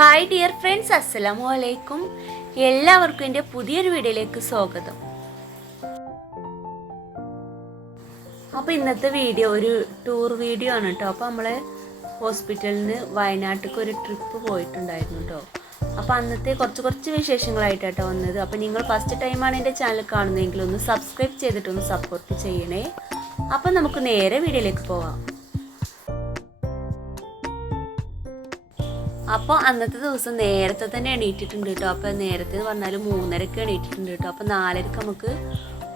Hi dear friends, അസ്സലാമു അലൈക്കും. എല്ലാവർക്കും എൻ്റെ പുതിയൊരു വീഡിയോയിലേക്ക് സ്വാഗതം. അപ്പോൾ ഇന്നത്തെ വീഡിയോ ഒരു ടൂർ വീഡിയോ ആണ് കേട്ടോ. അപ്പോൾ നമ്മൾ ഹോസ്പിറ്റലിൽ നിന്ന് വയനാട്ടിലേക്ക് ഒരു ട്രിപ്പ് പോയിട്ടുണ്ടായിരുന്നു കേട്ടോ. അപ്പോൾ അന്നത്തെ കുറച്ച് വിശേഷങ്ങളായിട്ടാട്ടോ വന്നത്. അപ്പോൾ നിങ്ങൾ ഫസ്റ്റ് ടൈമാണ് എൻ്റെ ചാനൽ കാണുന്നതെങ്കിൽ ഒന്ന് സബ്സ്ക്രൈബ് ചെയ്തിട്ടൊന്ന് സപ്പോർട്ട് ചെയ്യണേ. അപ്പോൾ നമുക്ക് നേരെ വീഡിയോയിലേക്ക് പോവാം. അപ്പോൾ അന്നത്തെ ദിവസം നേരത്തെ തന്നെ എണീറ്റിട്ടുണ്ട് കേട്ടോ. അപ്പോൾ നേരത്തെ എന്ന് പറഞ്ഞാൽ 3:30 എണീറ്റിട്ടുണ്ട് കേട്ടോ. അപ്പോൾ 4:00 നമുക്ക്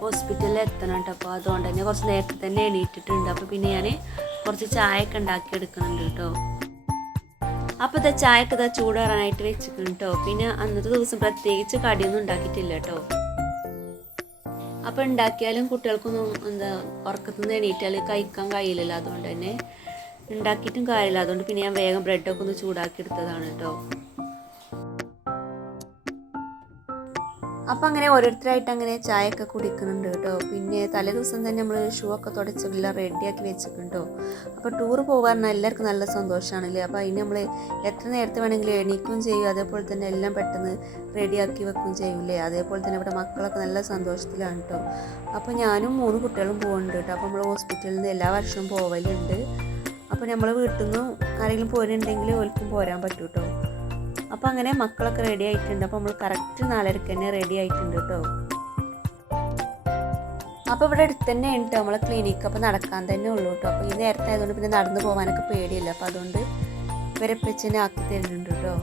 ഹോസ്പിറ്റലിൽ എത്തണം കേട്ടോ. അപ്പോൾ അതുകൊണ്ട് തന്നെ കുറച്ച് നേരത്തെ തന്നെ എണീറ്റിട്ടുണ്ട്. അപ്പോൾ പിന്നെ ഞാൻ കുറച്ച് ചായയൊക്കെ ഉണ്ടാക്കി എടുക്കുന്നുണ്ട് കേട്ടോ. അപ്പോൾ ഇതാ ചായയൊക്കെ ഇതാ ചൂടാറാനായിട്ട് വെച്ചിട്ടുണ്ട് കേട്ടോ. പിന്നെ അന്നത്തെ ദിവസം പ്രത്യേകിച്ച് കടിയൊന്നും ഉണ്ടാക്കിയിട്ടില്ല കേട്ടോ. അപ്പോൾ ഉണ്ടാക്കിയാലും കുട്ടികൾക്കൊന്നും ഉറക്കത്തു നിന്ന് എണീറ്റാൽ കഴിക്കാൻ കഴിയില്ലല്ലോ. അതുകൊണ്ട് തന്നെ ഉണ്ടാക്കിയിട്ടും കാര്യമില്ല. അതുകൊണ്ട് പിന്നെ ഞാൻ വേഗം ബ്രെഡൊക്കെ ഒന്ന് ചൂടാക്കി എടുത്തതാണ് കേട്ടോ. അപ്പം അങ്ങനെ ഓരോരുത്തരായിട്ട് അങ്ങനെ ചായയൊക്കെ കുടിക്കുന്നുണ്ട് കേട്ടോ. പിന്നെ തലേ ദിവസം തന്നെ നമ്മൾ ഷൂ ഒക്കെ തുടച്ചെല്ലാം റെഡിയാക്കി വെച്ചിട്ടുണ്ടോ. അപ്പോൾ ടൂർ പോകാൻ എല്ലാവർക്കും നല്ല സന്തോഷമാണല്ലേ. അപ്പോൾ അതിന് നമ്മൾ എത്ര നേരത്തെ വേണമെങ്കിലും എണീക്കുകയും ചെയ്യും. അതേപോലെ തന്നെ എല്ലാം പെട്ടെന്ന് റെഡിയാക്കി വെക്കുകയും ചെയ്യൂലേ. അതേപോലെ തന്നെ ഇവിടെ മക്കളൊക്കെ നല്ല സന്തോഷത്തിലാണ് കേട്ടോ. അപ്പോൾ ഞാനും 3 കുട്ടികളും പോകുന്നുണ്ട് കേട്ടോ. അപ്പോൾ നമ്മൾ ഹോസ്പിറ്റലിൽ നിന്ന് എല്ലാ വർഷവും പോവലുണ്ട്. അപ്പോൾ നമ്മൾ വീട്ടിൽ നിന്ന് ആരെങ്കിലും പോരുന്നുണ്ടെങ്കിൽ ഓൽക്കും പോരാൻ പറ്റും കേട്ടോ. അപ്പോൾ അങ്ങനെ മക്കളൊക്കെ റെഡി ആയിട്ടുണ്ട്. അപ്പോൾ നമ്മൾ കറക്റ്റ് 4:30 തന്നെ റെഡി ആയിട്ടുണ്ട് കേട്ടോ. അപ്പോൾ ഇവിടെ അടുത്ത് തന്നെ ഉണ്ട് നമ്മളെ ക്ലിനിക്ക്. അപ്പോൾ നടക്കാൻ തന്നെ ഉള്ളൂ കേട്ടോ. അപ്പോൾ ഈ നേരത്തെ ആയതുകൊണ്ട് പിന്നെ നടന്നു പോകാനൊക്കെ പേടിയില്ല. അപ്പോൾ അതുകൊണ്ട് ഇവരെ പെച്ചിനെ ആക്കി തരുന്നുണ്ട് കേട്ടോ.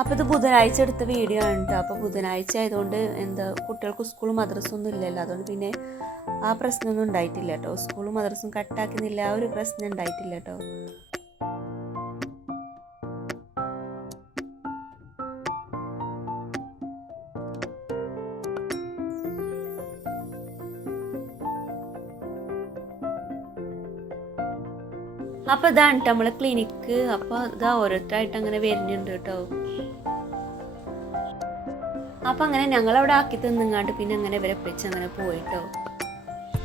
അപ്പോൾ ഇത് ബുധനാഴ്ച എടുത്ത വീഡിയോ ആണ് കേട്ടോ. അപ്പോൾ ബുധനാഴ്ച ആയതുകൊണ്ട് കുട്ടികൾക്ക് സ്കൂളും മദ്രസും ഒന്നും ഇല്ലല്ലോ. അതുകൊണ്ട് പിന്നെ ആ പ്രശ്നമൊന്നും ഉണ്ടായിട്ടില്ല കേട്ടോ. സ്കൂളും മദ്രസും കട്ടാക്കുന്നില്ല, ആ ഒരു പ്രശ്നം ഉണ്ടായിട്ടില്ല കേട്ടോ. അപ്പോൾ ഇതാണ് കേട്ടോ നമ്മളെ ക്ലിനിക്ക്. അപ്പോൾ ഇതാ ഓരോരുത്തരായിട്ട് അങ്ങനെ വരുന്നുണ്ട് കേട്ടോ. അപ്പോൾ അങ്ങനെ ഞങ്ങളവിടെ ആക്കി തന്നിങ്ങാണ്ട് പിന്നെ അങ്ങനെ ഇവരെ വെച്ച് അങ്ങനെ പോയിട്ടോ.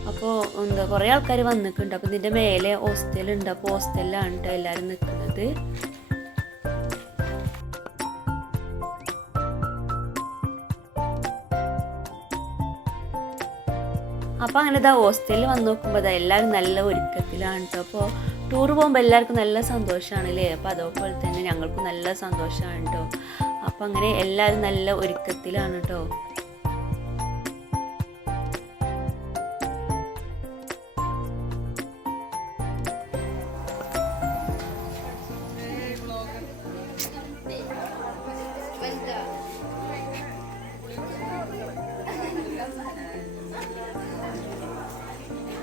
അപ്പോൾ കുറേ ആൾക്കാർ വന്നിട്ടുണ്ട്. അപ്പോൾ ഇതിൻ്റെ മേലെ ഹോസ്റ്റലുണ്ട്. അപ്പോൾ ഹോസ്റ്റലിലാണ് കേട്ടോ എല്ലാവരും നിൽക്കുന്നത്. അപ്പോൾ അങ്ങനെ ഇതാ ഹോസ്റ്റലിൽ വന്ന് നോക്കുമ്പോൾ എല്ലാവരും നല്ല ഒരുക്കത്തിലാണ് കേട്ടോ. അപ്പോൾ ടൂർ പോകുമ്പോൾ എല്ലാവർക്കും നല്ല സന്തോഷമാണല്ലേ. അപ്പോൾ അതേപോലെ തന്നെ ഞങ്ങൾക്കും നല്ല സന്തോഷമാണ് കേട്ടോ. അപ്പോൾ അങ്ങനെ എല്ലാവരും നല്ല ഒരുക്കത്തിലാണ് കേട്ടോ.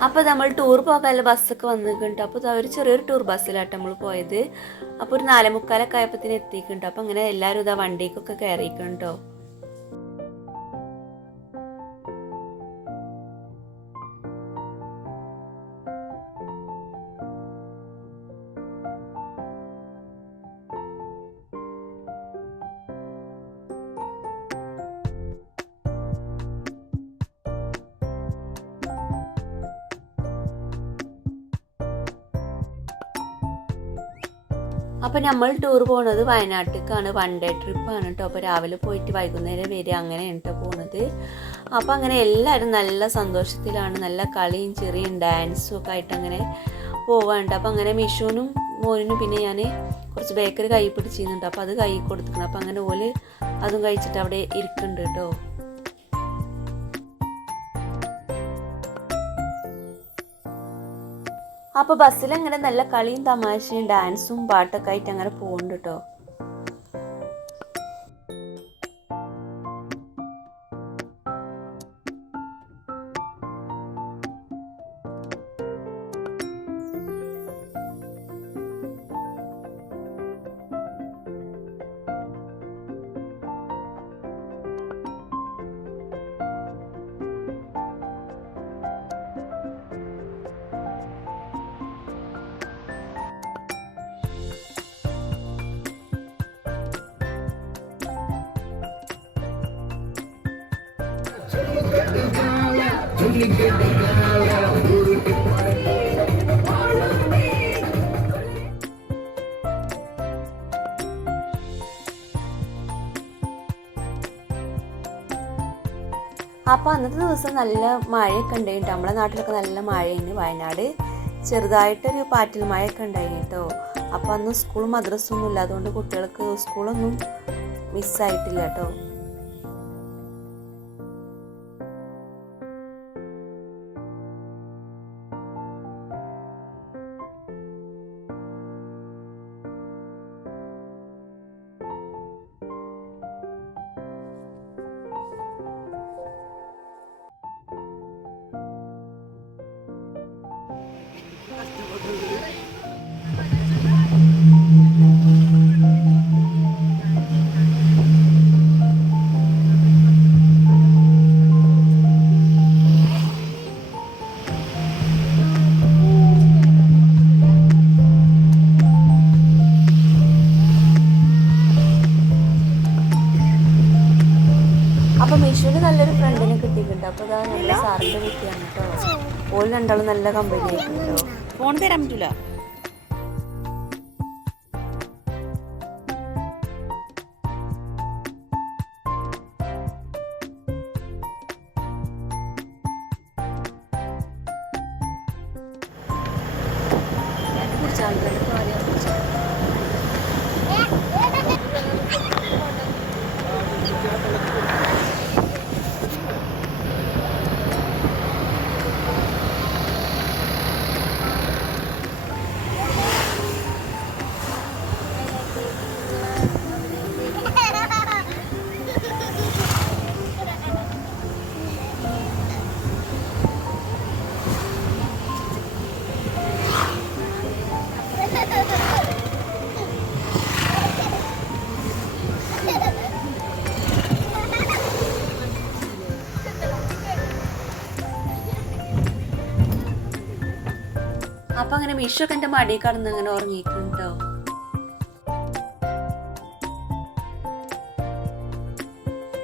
അപ്പോൾ നമ്മൾ ടൂർ പോകാനുള്ള ബസ്സൊക്കെ വന്നിട്ടുണ്ട്. അപ്പോൾ ഒരു ചെറിയൊരു ടൂർ ബസ്സിലാട്ടോ നമ്മൾ പോയത്. അപ്പോൾ ഒരു 4:45 ആയപ്പോഴത്തേന് എത്തിയിട്ടുണ്ട്. അപ്പോൾ അങ്ങനെ എല്ലാവരും ഇതാ വണ്ടിക്കൊക്കെ കയറിയിട്ടുണ്ടോ. അപ്പോൾ നമ്മൾ ടൂർ പോകുന്നത് വയനാട്ടിലേക്കാണ്. 1 ഡേ ട്രിപ്പാണ് കേട്ടോ. അപ്പോൾ രാവിലെ പോയിട്ട് വൈകുന്നേരം വരെ അങ്ങനെയാണ് കേട്ടോ പോകുന്നത്. അപ്പോൾ അങ്ങനെ എല്ലാവരും നല്ല സന്തോഷത്തിലാണ്, നല്ല കളിയും ചിറിയും ഡാൻസും ഒക്കെ ആയിട്ട് അങ്ങനെ പോവാണ്ട്. അപ്പോൾ അങ്ങനെ മിഷുവിനും മോനും പിന്നെ ഞാൻ കുറച്ച് ബേക്കറി കൈ പിടിച്ചിരുന്നുണ്ട്. അപ്പോൾ അത് കൈ കൊടുത്തിട്ടുണ്ട്. അപ്പോൾ അങ്ങനെ ഓല് അതും കഴിച്ചിട്ട് അവിടെ ഇരിക്കുന്നുണ്ട് കേട്ടോ. അപ്പോൾ ബസ്സിൽ അങ്ങനെ നല്ല കളിയും തമാശയും ഡാൻസും പാട്ടൊക്കെ ആയിട്ട് അങ്ങനെ പോകുന്നുണ്ട് കേട്ടോ. അപ്പോൾ അന്നത്തെ ദിവസം നല്ല മഴയൊക്കെ ഉണ്ടായിട്ട്, നമ്മളെ നാട്ടിലൊക്കെ നല്ല മഴയാണ്. വയനാട് ചെറുതായിട്ടൊരു പാറ്റിൽ മഴയൊക്കെ ഉണ്ടായിന് കേട്ടോ. അപ്പോൾ അന്ന് സ്കൂൾ മദ്രസൊന്നും ഇല്ല, അതുകൊണ്ട് കുട്ടികൾക്ക് സ്കൂളൊന്നും മിസ്സായിട്ടില്ല കേട്ടോ. അപ്പോൾ മിഷുവിന് നല്ലൊരു ഫ്രണ്ടിനെ കിട്ടിയിട്ടുണ്ട്. അപ്പോൾ അതാ നല്ല സാറിൻ്റെ കുട്ടിയാണ് കേട്ടോ. ഓൾ രണ്ടാളും നല്ല കമ്പനി ആയിട്ടുണ്ട് കേട്ടോ. ഫോൺ തരാൻ പറ്റൂല. അപ്പം അങ്ങനെ മിഷൊക്കെ എൻ്റെ മടിയിൽ കടന്ന് അങ്ങനെ ഉറങ്ങിയിട്ടുണ്ട് കേട്ടോ.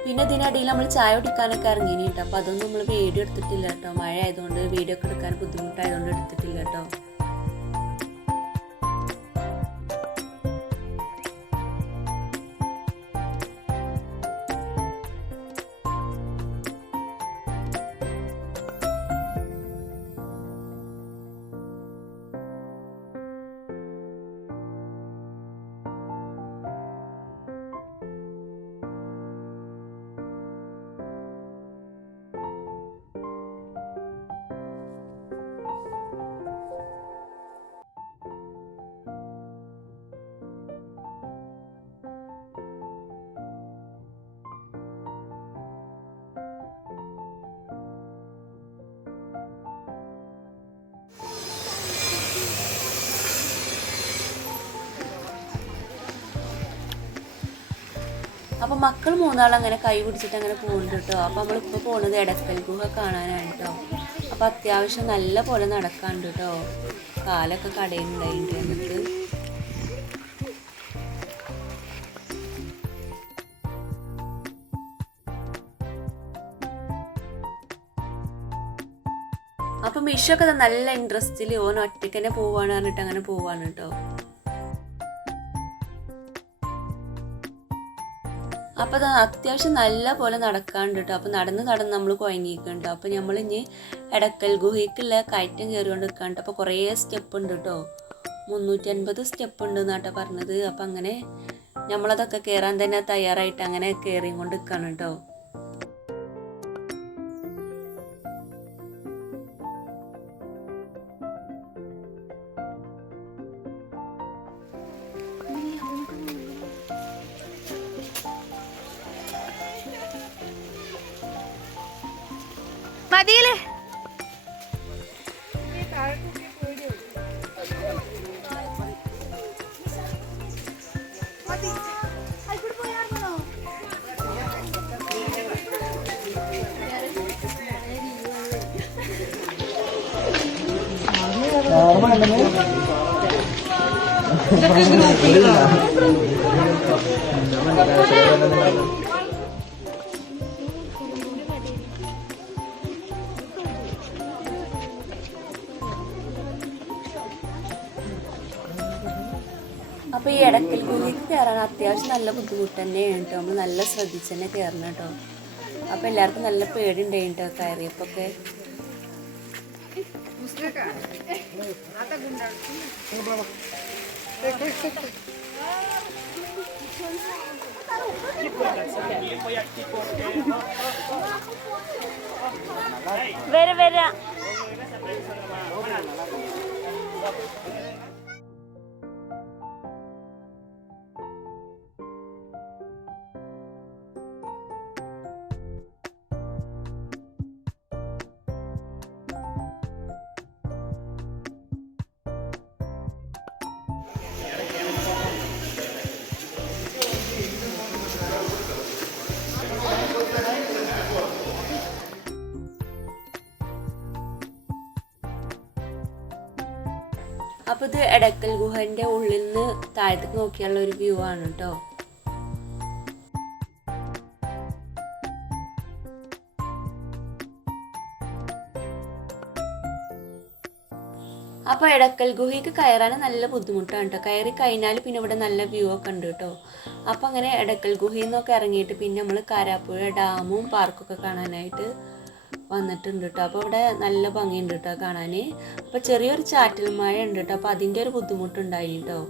പിന്നെ ഇതിനിടയിൽ നമ്മൾ ചായ കുടിക്കാനൊക്കെ ഇറങ്ങിനി കേട്ടോ. അപ്പോൾ അതൊന്നും നമ്മൾ വീഡിയോ എടുത്തിട്ടില്ല കേട്ടോ. മഴ ആയതുകൊണ്ട് വീഡിയോ ഒക്കെ എടുക്കാൻ ബുദ്ധിമുട്ടായതുകൊണ്ട് എടുത്തിട്ടില്ല കേട്ടോ. അപ്പോൾ മക്കൾ മൂന്നാളും അങ്ങനെ കൈ പിടിച്ചിട്ട് അങ്ങനെ പോകുന്നുണ്ട് കേട്ടോ. അപ്പോൾ നമ്മളിപ്പോൾ പോകുന്നത് എടക്കൽ ഗുഹ കാണാനാണ് കേട്ടോ. അപ്പോൾ അത്യാവശ്യം നല്ല പോലെ നടക്കാണ്ട് കേട്ടോ. കാലൊക്കെ കടയുന്നുണ്ടായിട്ട് എന്നിട്ട് അപ്പോൾ മിഷൊക്കെ നല്ല ഇൻട്രസ്റ്റിൽ ഓൻ ഒറ്റയ്ക്ക് തന്നെ പോവാണ് പറഞ്ഞിട്ട് അങ്ങനെ പോവാണ് കേട്ടോ. അപ്പോൾ അത് അത്യാവശ്യം നല്ല പോലെ നടക്കാണ്ട് കേട്ടോ. അപ്പോൾ നടന്ന് നമ്മൾ കുഴങ്ങിക്കുന്നുണ്ട്. അപ്പോൾ നമ്മൾ ഇനി എടക്കൽ ഗുഹയ്ക്കുള്ള കയറ്റം കയറിക്കൊണ്ട് നിൽക്കാണ്ട്. അപ്പോൾ കുറേ സ്റ്റെപ്പ് ഉണ്ട് കേട്ടോ, 350 സ്റ്റെപ്പ് ഉണ്ട് എന്നാട്ടോ പറഞ്ഞത്. അപ്പം അങ്ങനെ നമ്മളതൊക്കെ കയറാൻ തന്നെ തയ്യാറായിട്ട് അങ്ങനെ കയറിയും കൊണ്ട് നിൽക്കണം കേട്ടോ. മതിയില്ലേ അപ്പോൾ ഈ എടക്കൽ ഗുഹയ്ക്ക് കയറാൻ അത്യാവശ്യം നല്ല ബുദ്ധിമുട്ട് തന്നെയാണ് കേട്ടോ. നമ്മൾ നല്ല ശ്രദ്ധിച്ച് തന്നെ കയറണം കേട്ടോ. അപ്പോൾ എല്ലാവർക്കും നല്ല പേടി ഉണ്ടായി കേട്ടോ കയറിയപ്പോഴൊക്കെ. വരാ അപ്പോൾ ഇത് എടക്കൽ ഗുഹൻ്റെ ഉള്ളിൽ നിന്ന് താഴത്തേക്ക് നോക്കിയുള്ള ഒരു വ്യൂ ആണ് കേട്ടോ. അപ്പോൾ എടക്കൽ ഗുഹയ്ക്ക് കയറാൻ നല്ല ബുദ്ധിമുട്ടാണ് കേട്ടോ. കയറി കഴിഞ്ഞാൽ പിന്നെ ഇവിടെ നല്ല വ്യൂ ഒക്കെ ഉണ്ട് കേട്ടോ. അപ്പോൾ അങ്ങനെ എടക്കൽ ഗുഹയിൽ നിന്നൊക്കെ ഇറങ്ങിയിട്ട് പിന്നെ നമ്മൾ കാരാപ്പുഴ ഡാമും പാർക്കൊക്കെ കാണാനായിട്ട് വന്നിട്ടുണ്ട് കേട്ടോ. അപ്പോൾ ഇവിടെ നല്ല ഭംഗിയുണ്ട് കേട്ടോ കാണാൻ. അപ്പോൾ ചെറിയൊരു ചാറ്റൽ മഴ ഉണ്ട് കേട്ടോ. അപ്പോൾ അതിൻ്റെ ഒരു ബുദ്ധിമുട്ടുണ്ടായി കേട്ടോ.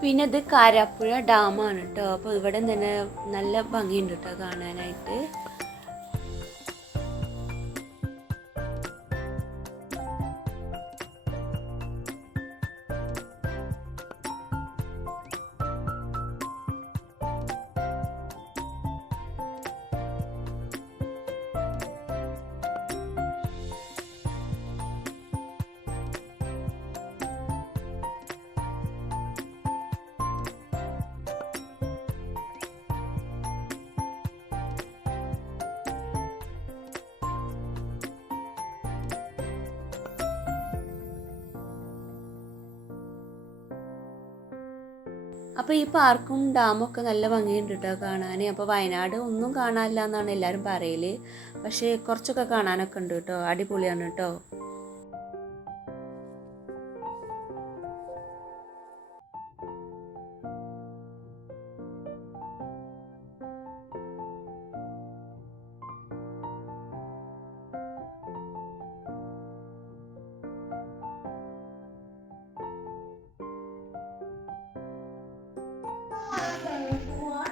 പിന്നെ ഇത് കാരാപ്പുഴ ഡാമാണ് കേട്ടോ. അപ്പോൾ ഇവിടെ തന്നെ നല്ല ഭംഗിയുണ്ട് കേട്ടോ കാണാനായിട്ട്. അപ്പോൾ ഈ പാർക്കും ഡാമൊക്കെ നല്ല ഭംഗിയുണ്ട് കേട്ടോ കാണാൻ. അപ്പോൾ വയനാട് ഒന്നും കാണാനില്ല എന്നാണ് എല്ലാവരും പറയൽ, പക്ഷേ കുറച്ചൊക്കെ കാണാനൊക്കെ ഉണ്ട് കേട്ടോ. അടിപൊളിയാണ് കേട്ടോ.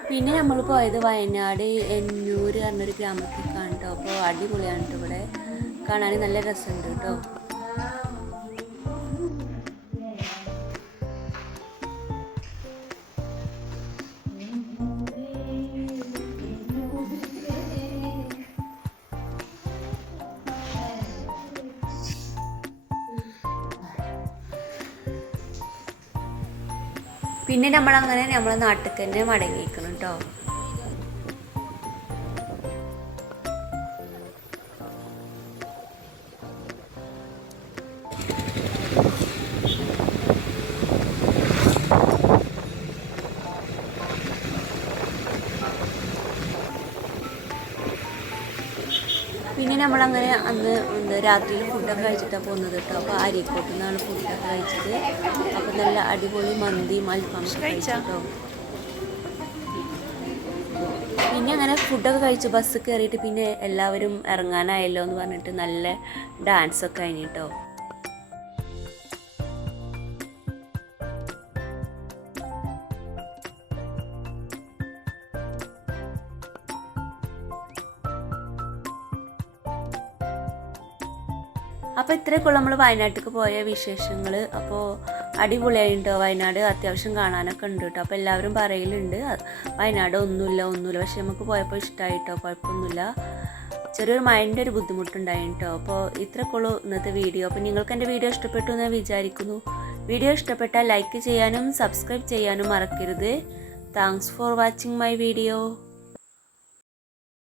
പിന്നെ നമ്മൾ പോയത് വയനാട് എന്നൂർ പറഞ്ഞൊരു ഗ്രാമത്തിലേക്കാണ് കേട്ടോ. അപ്പോൾ അടിപൊളിയാണ് കേട്ടോ, ഇവിടെ കാണാൻ നല്ല രസമുണ്ട് കേട്ടോ. പിന്നെ നമ്മളങ്ങനെ നമ്മളെ നാട്ടിൽ തന്നെ മടങ്ങിയിരിക്കണം കേട്ടോ. പിന്നെ നമ്മളങ്ങനെ അന്ന് രാത്രിയിൽ ഫുഡൊക്കെ കഴിച്ചിട്ടാണ് പോകുന്നത് കേട്ടോ. അപ്പോൾ അരീക്കോട്ടിൽ നിന്നാണ് ഫുഡൊക്കെ കഴിച്ചത്. അപ്പോൾ നല്ല അടിപൊളി മന്തിയും അൽഫാമൊക്കെ കഴിച്ചിട്ടോ. പിന്നെ അങ്ങനെ ഫുഡൊക്കെ കഴിച്ചു ബസ് കയറിയിട്ട് പിന്നെ എല്ലാവരും ഇറങ്ങാനായല്ലോ എന്ന് പറഞ്ഞിട്ട് നല്ല ഡാൻസൊക്കെ കഴിഞ്ഞിട്ടോ. അപ്പോൾ ഇത്രയൊക്കെയുള്ള നമ്മൾ വയനാട്ടിലേക്ക് പോയ വിശേഷങ്ങൾ. അപ്പോൾ അടിപൊളിയായിട്ടോ വയനാട്, അത്യാവശ്യം കാണാനൊക്കെ ഉണ്ട് കേട്ടോ. അപ്പോൾ എല്ലാവരും പറയലുണ്ട് വയനാട് ഒന്നുമില്ല, പക്ഷെ നമുക്ക് പോയപ്പോൾ ഇഷ്ടമായിട്ടോ, കുഴപ്പമൊന്നുമില്ല. ചെറിയൊരു മൈൻഡിൻ്റെ ഒരു ബുദ്ധിമുട്ടുണ്ടായി കേട്ടോ. അപ്പോൾ ഇത്രയൊക്കെയുള്ളൂ ഇന്നത്തെ വീഡിയോ. അപ്പോൾ നിങ്ങൾക്ക് എൻ്റെ വീഡിയോ ഇഷ്ടപ്പെട്ടു എന്ന് ഞാൻ വിചാരിക്കുന്നു. വീഡിയോ ഇഷ്ടപ്പെട്ടാൽ ലൈക്ക് ചെയ്യാനും സബ്സ്ക്രൈബ് ചെയ്യാനും മറക്കരുത്. Thanks for watching my video.